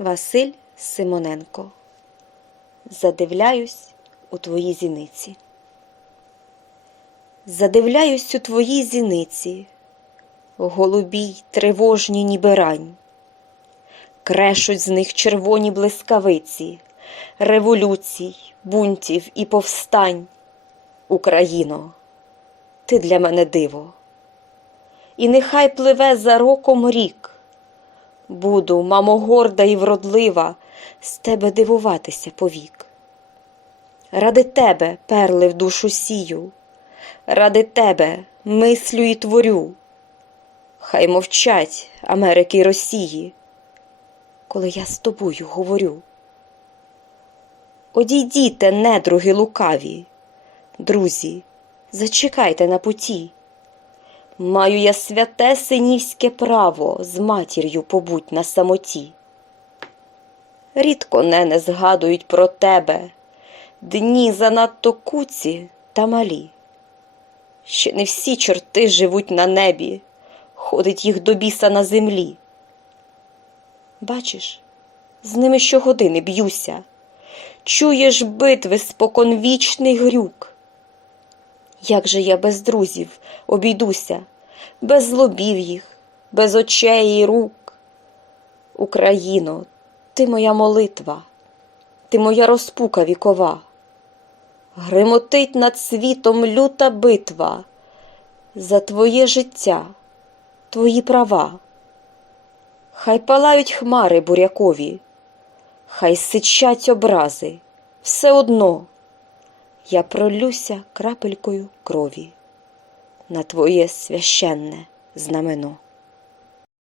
Василь Симоненко. Задивляюсь у твої зіниці. Задивляюсь у твої зіниці, голубій, тривожні, ніби рань. Крешуть з них червоні блискавиці, революцій, бунтів і повстань. Україно, ти для мене диво. І нехай пливе за роком рік. Буду, мамо, горда і вродлива, з тебе дивуватися повік. Ради тебе перли в душу сію, ради тебе мислю і творю. Хай мовчать Америки й Росії, коли я з тобою говорю. Одійдіте, недруги лукаві, друзі, зачекайте на путі. Маю я святе синівське право з матір'ю побуть на самоті. Рідко нене згадують про тебе, дні занадто куці та малі. Ще не всі чорти живуть на небі, ходить їх до біса на землі. Бачиш, з ними щогодини б'юся, чуєш битви споконвічний грюк. Як же я без друзів обійдуся, без злобів їх, без очей і рук? Україно, ти моя молитва, ти моя розпука вікова. Гримотить над світом люта битва за твоє життя, твої права. Хай палають хмари бурякові, хай сичать образи, все одно я пролюся крапелькою крові на твоє священне знамено.